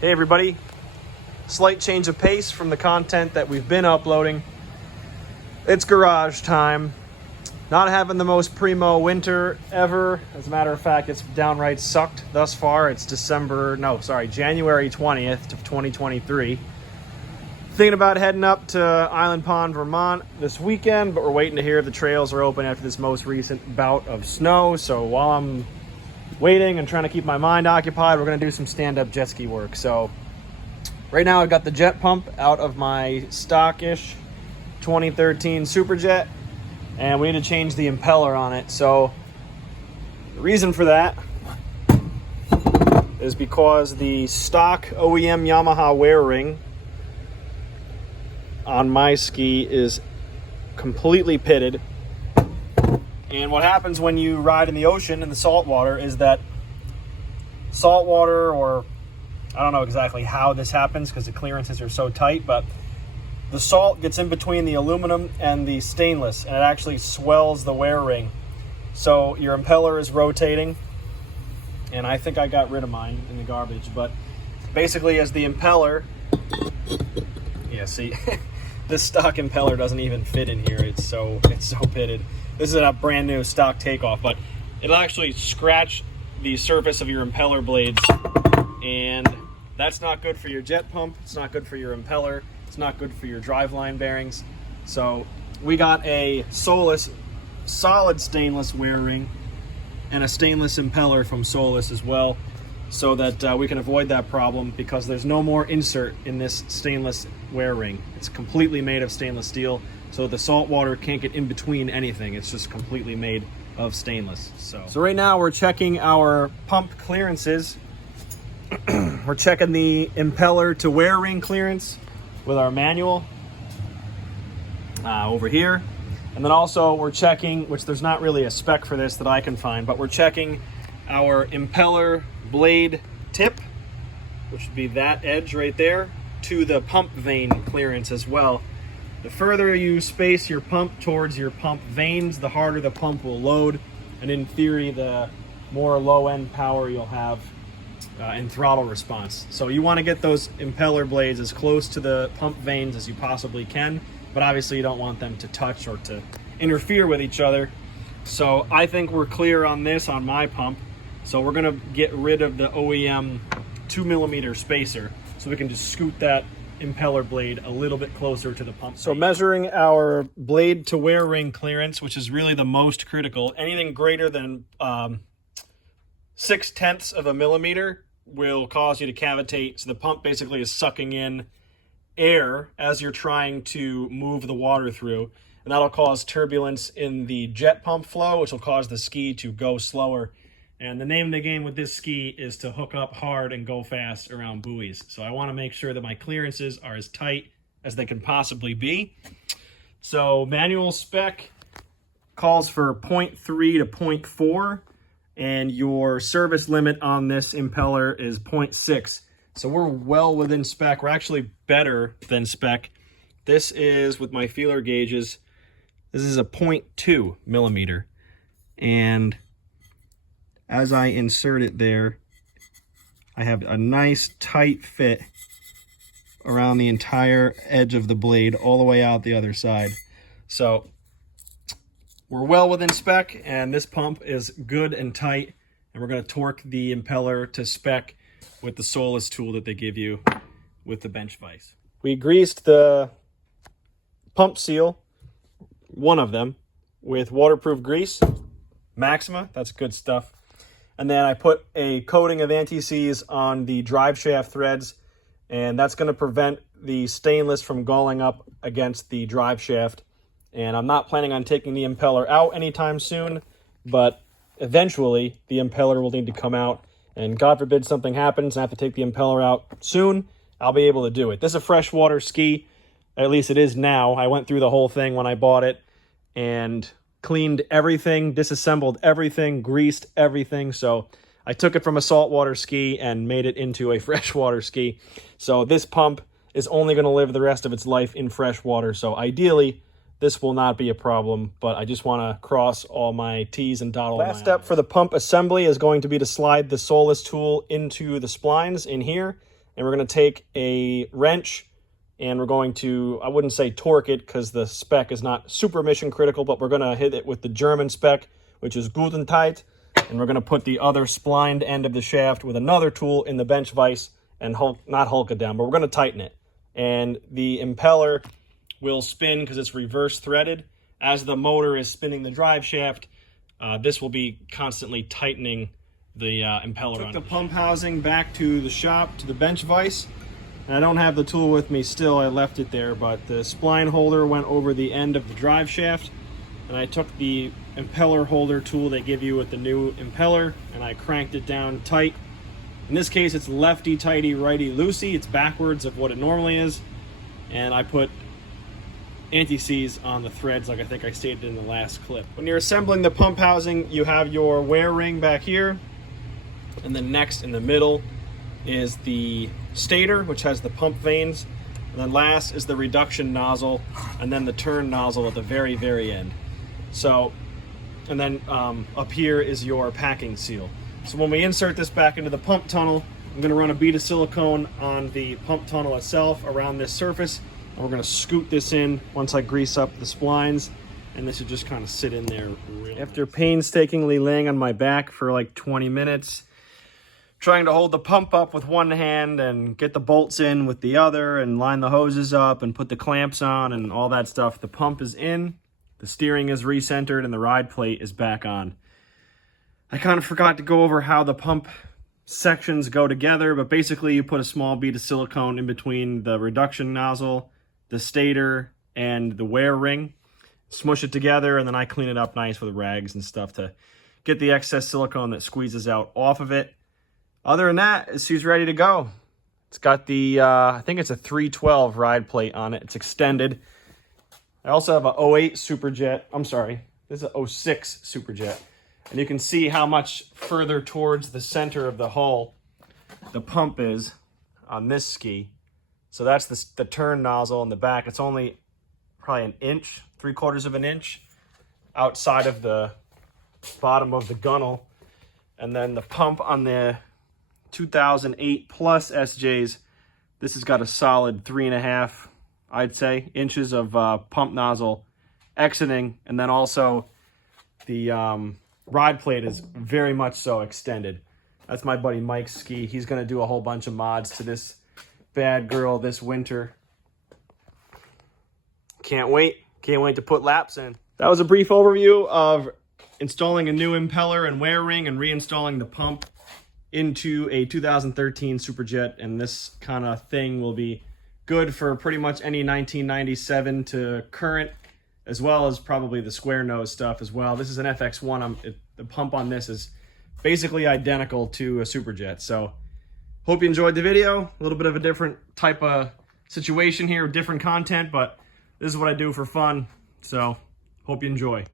Hey everybody, slight change of pace from the content that we've been uploading. It's garage time. Not having the most primo winter ever. As a matter of fact, it's downright sucked thus far. It's January 20th of 2023. Thinking about heading up to Island Pond, Vermont this weekend, but we're waiting to hear if the trails are open after this most recent bout of snow. So while I'm waiting and trying to keep my mind occupied, we're going to do some stand-up jet ski work. So right now I've got the jet pump out of my stockish 2013 Superjet, and we need to change the impeller on it. So the reason for that is because the stock OEM Yamaha wear ring on my ski is completely pitted. And what happens when you ride in the ocean in the salt water is that salt water, or I don't know exactly how this happens because the clearances are so tight, but the salt gets in between the aluminum and the stainless, and it actually swells the wear ring. So your impeller is rotating, and I think I got rid of mine in the garbage, but basically as the impeller, yeah, see, this stock impeller doesn't even fit in here. It's so pitted. This is a brand new stock takeoff, but it'll actually scratch the surface of your impeller blades, and that's not good for your jet pump. It's not good for your impeller. It's not good for your driveline bearings. So we got a Solus solid stainless wear ring and a stainless impeller from Solus as well, so that we can avoid that problem, because there's no more insert in this stainless wear ring. It's completely made of stainless steel, so the salt water can't get in between anything. It's just completely made of stainless. So right now we're checking our pump clearances. We're checking the impeller to wear ring clearance with our manual over here. And then also we're checking, which there's not really a spec for this that I can find, but we're checking our impeller blade tip, which would be that edge right there, to the pump vane clearance as well. The further you space your pump towards your pump vanes, the harder the pump will load, and in theory, the more low-end power you'll have in throttle response. So you want to get those impeller blades as close to the pump vanes as you possibly can, but obviously you don't want them to touch or to interfere with each other. So I think we're clear on this on my pump. So we're gonna get rid of the OEM 2mm spacer, so we can just scoot that impeller blade a little bit closer to the pump. So measuring our blade to wear ring clearance, which is really the most critical, anything greater than 0.6 of a millimeter will cause you to cavitate. So the pump basically is sucking in air as you're trying to move the water through, and that'll cause turbulence in the jet pump flow, which will cause the ski to go slower. And the name of the game with this ski is to hook up hard and go fast around buoys. So I want to make sure that my clearances are as tight as they can possibly be. So manual spec calls for 0.3 to 0.4, and your service limit on this impeller is 0.6. So we're well within spec. We're actually better than spec. This is, with my feeler gauges, this is a 0.2 millimeter. And as I insert it there, I have a nice tight fit around the entire edge of the blade all the way out the other side. So we're well within spec, and this pump is good and tight, and we're going to torque the impeller to spec with the Solus tool that they give you with the bench vise. We greased the pump seal, one of them, with waterproof grease, Maxima, that's good stuff. And then I put a coating of anti-seize on the drive shaft threads, and that's going to prevent the stainless from galling up against the drive shaft. And I'm not planning on taking the impeller out anytime soon, but eventually the impeller will need to come out, and God forbid something happens and I have to take the impeller out soon, I'll be able to do it. This is a freshwater ski, at least it is now. I went through the whole thing when I bought it and cleaned everything, disassembled everything, greased everything. So I took it from a saltwater ski and made it into a freshwater ski. So this pump is only going to live the rest of its life in fresh water. So ideally, this will not be a problem, but I just want to cross all my T's and dot all my I's. Last step for the pump assembly is going to be to slide the Solus tool into the splines in here and we're going to take a wrench and we're going to, I wouldn't say torque it because the spec is not super mission critical, but we're going to hit it with the German spec, which is guten tight, and we're going to put the other splined end of the shaft with another tool in the bench vise and not hulk it down, but we're going to tighten it. And the impeller will spin because it's reverse threaded. As the motor is spinning the drive shaft, this will be constantly tightening the impeller. Took the pump housing back to the shop, to the bench vise, and I don't have the tool with me still, I left it there, but the spline holder went over the end of the drive shaft, and I took the impeller holder tool they give you with the new impeller, and I cranked it down tight. In this case, it's lefty tighty, righty loosey. It's backwards of what it normally is. And I put anti-seize on the threads like I think I stated in the last clip. When you're assembling the pump housing, you have your wear ring back here. And then next in the middle is the stator, which has the pump vanes. And then last is the reduction nozzle, and then the turn nozzle at the very, very end. So, and then up here is your packing seal. So when we insert this back into the pump tunnel, I'm going to run a bead of silicone on the pump tunnel itself around this surface, and we're going to scoot this in once I grease up the splines, and this will just kind of sit in there. After painstakingly laying on my back for like 20 minutes, trying to hold the pump up with one hand and get the bolts in with the other and line the hoses up and put the clamps on and all that stuff, the pump is in, the steering is recentered, and the ride plate is back on. I kind of forgot to go over how the pump sections go together, but basically you put a small bead of silicone in between the reduction nozzle, the stator, and the wear ring, smush it together, and then I clean it up nice with rags and stuff to get the excess silicone that squeezes out off of it. Other than that, this is ready to go. It's got the, I think it's a 312 ride plate on it. It's extended. I also have a 08 Superjet. I'm sorry, this is a 06 Superjet. And you can see how much further towards the center of the hull the pump is on this ski. So that's the turn nozzle in the back. It's only probably an inch, 3/4 of an inch outside of the bottom of the gunnel. And then the pump on the 2008 plus SJs, this has got a solid 3.5, I'd say, inches of pump nozzle exiting. And then also the ride plate is very much so extended. That's my buddy Mike's ski. He's going to do a whole bunch of mods to this bad girl this winter. Can't wait. Can't wait to put laps in. That was a brief overview of installing a new impeller and wear ring and reinstalling the pump into a 2013 Superjet. And this kind of thing will be good for pretty much any 1997 to current, as well as probably the square nose stuff as well. This is an FX1. The pump on this is basically identical to a Superjet. So hope you enjoyed the video. A little bit of a different type of situation here, different content, but this is what I do for fun. So hope you enjoy.